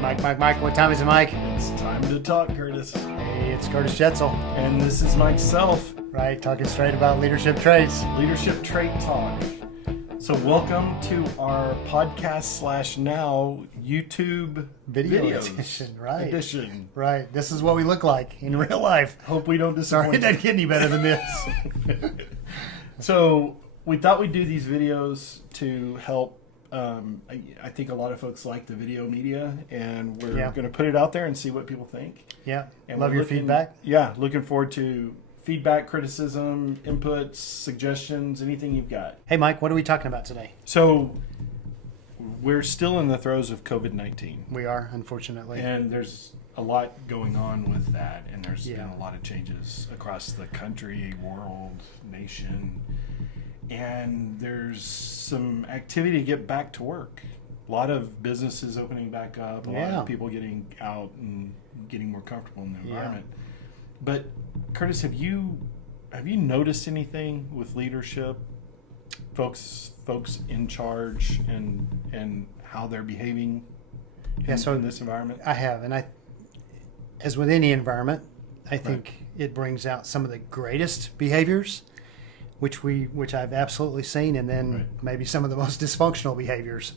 Mike. What time is it, Mike? It's time to talk, Curtis. Hey, it's Curtis Jahzaar. And this is myself. Right, talking straight about leadership traits. Leadership Trait Talk. So welcome to our podcast / now YouTube Video videos edition, right. edition. Right, this is what we look like in real life. Hope we don't Sorry, it disappoint. doesn't get any better than this. So we thought we'd do these videos to help. I think a lot of folks like the video media, and we're Yeah. going to put it out there and see what people think. Yeah, And love we're your looking- feedback. Yeah, looking forward to feedback, criticism, inputs, suggestions, anything you've got. Hey, Mike, what are we talking about today? So we're still in the throes of COVID-19, We are, unfortunately. and there's a lot going on with that, and there's been Yeah. a lot of changes across the country, world, nation, and there's some activity to get back to work. A lot of businesses opening back up, a lot Yeah. of people getting out and getting more comfortable in the Yeah. environment. But Curtis, have you noticed anything with leadership, folks in charge, and how they're behaving in this environment? I have, and as with any environment, I think it brings out some of the greatest behaviors, which I've absolutely seen, and then Right. maybe some of the most dysfunctional behaviors,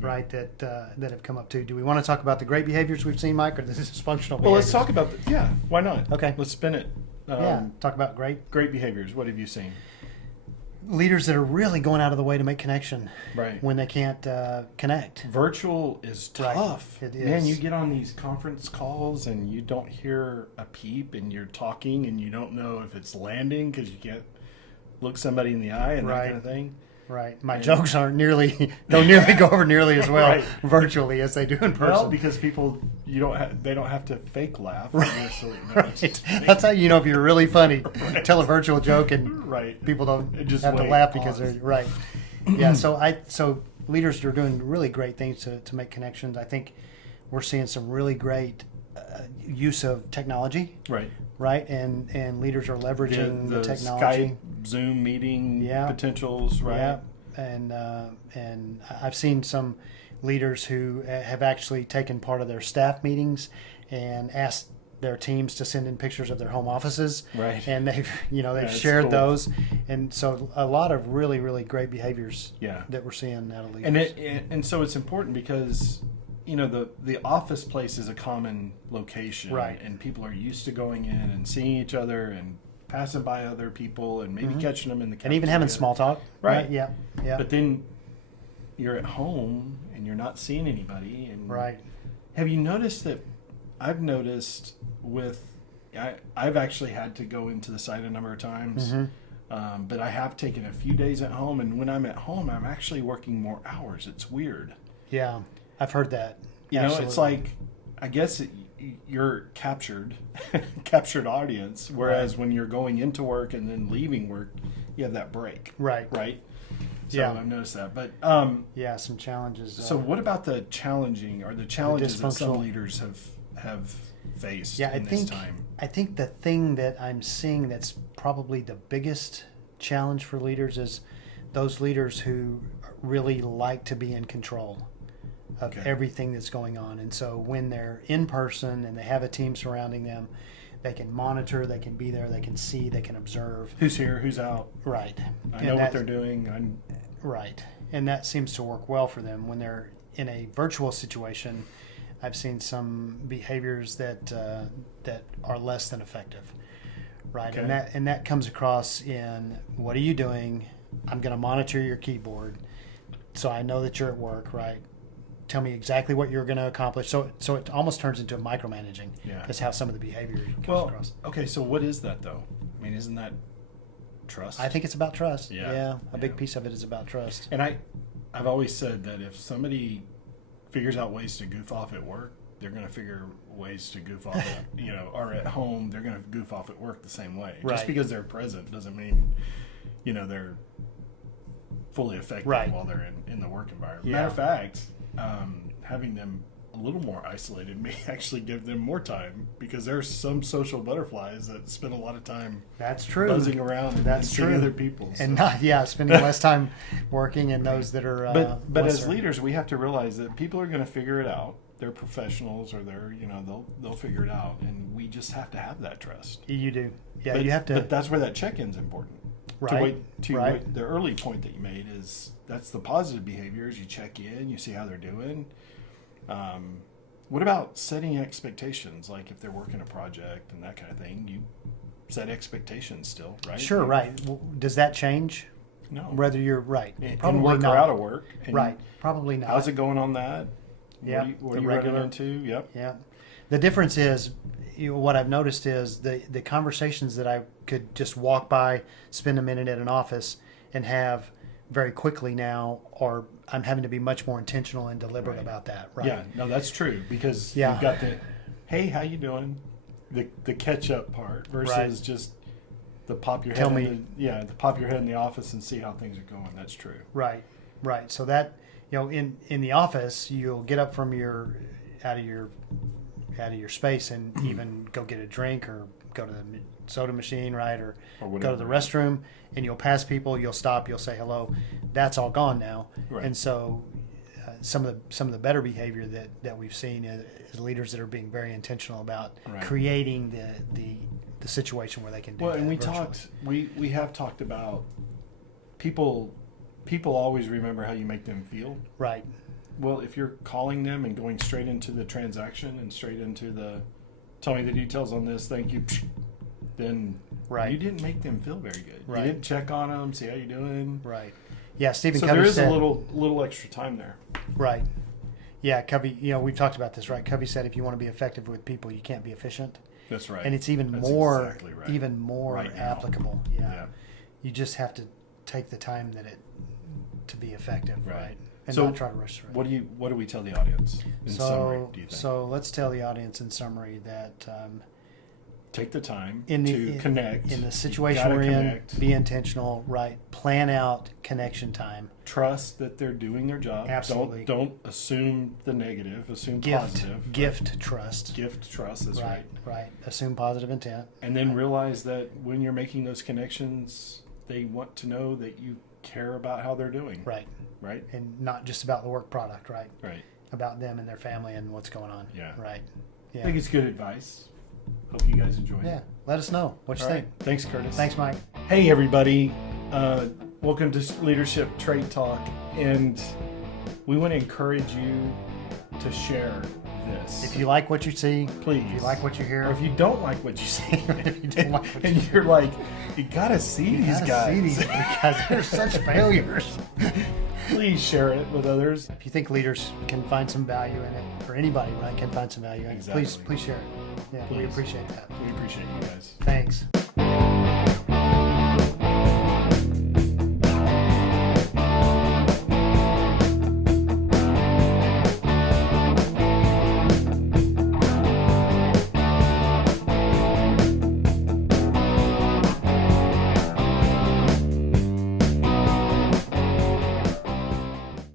right, that have come up too. Do we want to talk about the great behaviors we've seen, Mike, or the dysfunctional Well, let's behaviors? talk about yeah. Why not? Okay. Let's spin it. Yeah, talk about great Behaviors. What have you seen? leaders that are really going out of the way to make connection Right. when they can't connect. Virtual is Right. tough. It Man, is. you get on these conference calls and you don't hear a peep, and you're talking and you don't know if it's landing because you can't look somebody in the eye and that Right. kind of thing. Right. My And- jokes don't nearly go over nearly as well Right. virtually as they do in person. Well, because people they don't have to fake laugh. Obviously. No, Right. it's- That's how you know if you're really funny. Right. Tell a virtual joke and Right. people don't Just have to wait, laugh because pause. they're right. Yeah. So leaders are doing really great things to make connections. I think we're seeing some really great use of technology, Right. right? And leaders are leveraging the technology. Skype, Zoom meeting Yeah. potentials, right? Yeah, and I've seen some leaders who have actually taken part of their staff meetings and asked their teams to send in pictures of their home offices, Right. and they've That's shared cool. those, and so a lot of really great behaviors Yeah. that we're seeing out of leaders. And so it's important because the office place is a common location, Right. And people are used to going in and seeing each other and passing by other people and maybe catching them in the and even having cafeteria. small talk, Right. Yeah, yeah, But then you're at home and you're not seeing anybody. And right. have you noticed that? I've noticed I've actually had to go into the site a number of times. But I have taken a few days at home, and when I'm at home, I'm actually working more hours. It's weird. Yeah, I've heard that. You know, it's Absolutely. like, I guess you're captured audience, whereas when you're going into work and then leaving work, you have that break. Right. So Yeah. I've noticed that. But Yeah, some challenges. so what about the challenges that some dysfunctional- leaders have faced Yeah, in this time? I think the thing that I'm seeing that's probably the biggest challenge for leaders is those leaders who really like to be in control of Okay. everything that's going on. And so when they're in person and they have a team surrounding them, they can monitor, they can be there, they can see, they can observe. Who's here? Who's out? Right. I And know what that- they're doing. Right. And that seems to work well for them. When they're in a virtual situation, I've seen some behaviors that are less than effective. Right. Okay. And that comes across in, what are you doing? I'm going to monitor your keyboard so I know that you're at work, right? Tell me exactly what you're going to accomplish. So it almost turns into micromanaging. Yeah. That's how some of the behavior comes Well, across. okay, so what is that though? I mean, isn't that trust? I think it's about trust. Yeah. A big piece of it is about trust. And I've always said that if somebody figures out ways to goof off at work, they're going to figure ways to goof off at, or at home, they're going to goof off at work the same way. Right. Just because they're present doesn't mean, they're fully effective Right. while they're in the work environment. Yeah. Matter of fact, having them a little more isolated may actually give them more time, because there's some social butterflies that spend a lot of time That's true. buzzing around and That's seeing true. other people. And so. spending less time working, and those that are But lesser. as leaders, we have to realize that people are going to figure it out. they're professionals, or they'll figure it out, and we just have to have that trust. You do. Yeah, But, you have to. But that's where that check-in's important. Right. What the early point that you made is that's the positive behaviors. You check in, you see how they're doing. What about setting expectations? Like if they're working a project and that kind of thing, you set expectations still, right? Sure, right. Does that change? No. Whether you're right. In work or out of work. And right. Probably not. How's it going on that? Yeah. What are you running into? Yep. Yeah. The difference is, what I've noticed is the conversations that I could just walk by, spend a minute at an office, and have very quickly now, or I'm having to be much more intentional and deliberate about that. Right. Yeah. No, that's true, because Yeah. you've got the, hey, how you doing? The catch up part versus just the pop your head. The pop your head in the office and see how things are going. That's true. Right. Right. So that, in the office, you'll get up from out of your space and even go get a drink or go to the soda machine, right, or go to the restroom, and you'll pass people, you'll stop, you'll say hello. That's all gone now. Right. And so some of the better behavior that we've seen is leaders that are being very intentional about creating the situation where they can do that. Well, and we have talked about people always remember how you make them feel. Right. Well, if you're calling them and going straight into the transaction and straight into the tell me the details on this, thank you, then you didn't make them feel very good. Right. You didn't check on them, see how you're doing. Right. Yeah, Stephen So Covey there is said, a little extra time there. Right. Yeah, Covey, we've talked about this, right? Covey said if you want to be effective with people, you can't be efficient. That's right. And it's even That's more exactly right. even more Right now. applicable. Yeah. Yeah. You just have to take the time to be effective, right? And So not try to rush through. What do we tell the audience in summary, do you think? So let's tell the audience in summary that take the time to connect. In the situation Gotta we're connect. in, be intentional, right? Plan out connection time. Trust that they're doing their job. Absolutely. Don't assume the negative. Assume positive. Gift trust. Gift trust. That's right. Right. Assume positive intent. And then realize that when you're making those connections, they want to know that you care about how they're doing. Right. Right. And not just about the work product, right? Right. About them and their family and what's going on. Yeah. Right. Yeah. I think it's good advice. Hope you guys enjoyed it. Yeah. Let us know what you All think. right. Thanks, Curtis. Thanks, Mike. Hey, everybody. Welcome to Leadership Trade Talk. And we want to encourage you to share this. If you like what you see, please. If you like what you hear, or if you don't like what you see, if you don't like what and you're like, you gotta see these guys. See these guys. They're such failures. Please share it with others. If you think leaders can find some value in it, or anybody can find some value in it, please share it. Yeah, we appreciate that. We appreciate you guys. Thanks.